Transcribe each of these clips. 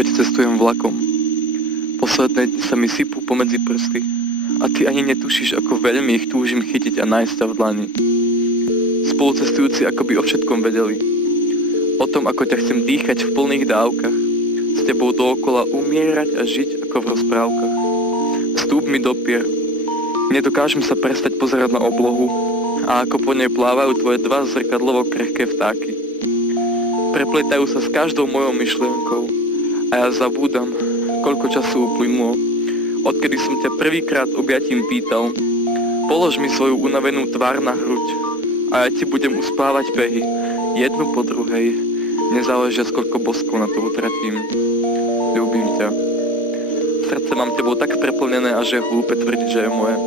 opäť cestujem vlakom. Posledné dni sa mi sypú pomedzi prsty a ty ani netušíš, ako veľmi ich túžim chytiť a nájsť ťa v dlani. Spolucestujúci ako by o všetkom vedeli. O tom, ako ťa chcem dýchať v plných dávkach, s tebou dookola umierať a žiť ako v rozprávkach. Vstúp mi do pier. Nedokážem sa prestať pozerať na oblohu a ako po nej plávajú tvoje dva zrkadlovo krehké vtáky. Prepletajú sa s každou mojou myšlienkou a ja zabúdam, koľko času uplynulo, odkedy som ťa prvýkrát objatím pýtal: polož mi svoju unavenú tvár na hruď a ja ti budem uspávať behy, jednu po druhej, nezáležia koľko boskov na to utratím. Ľúbim ťa. Srdce mám tebou tak preplnené, a že je hlúpe tvrdiť, že je moje.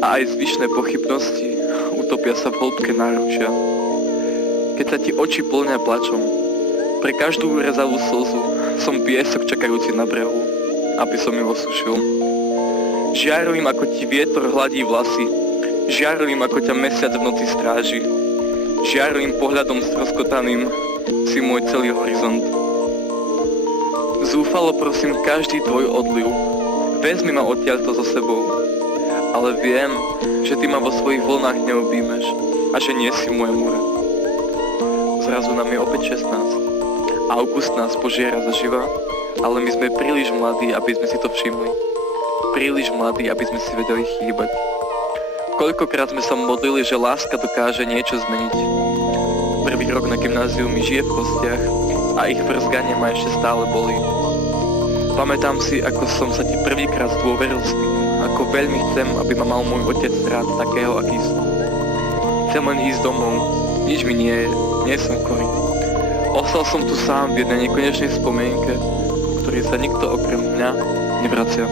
A aj zvyšné pochybnosti utopia sa v hĺbke náručia. Keď sa ti oči plnia plačom, pre každú rezavú slzu som piesok čakajúci na brehu, aby som ju osušil. Žiarujem, ako ti vietor hladí vlasy, žiarujem, ako ťa mesiac v noci stráži, žiarujem pohľadom stroskotaným, si môj celý horizont. Zúfalo prosím každý tvoj odliv, vezmi ma odtiaľto so sebou, ale viem, že ty ma vo svojich vlnách neobímeš a že nie si moje more. Zrazu nám je opäť 16. August nás požiera zaživa, ale my sme príliš mladí, aby sme si to všimli. Príliš mladí, aby sme si vedeli chýbať. Koľkokrát sme sa modlili, že láska dokáže niečo zmeniť. Prvý rok na gymnáziu mi žije v kostiach a ich vrzganie ma ešte stále bolí. Pamätám si, ako som sa ti prvýkrát zdôveril s tým, ako veľmi chcem, aby ma mal môj otec rád takého, aký som. Chcem len ísť domov, nič mi nie je, nie som chorý. Ostal som tu sám v jednej nekonečnej spomienke, ku ktorej sa nikto okrem mňa nevracia.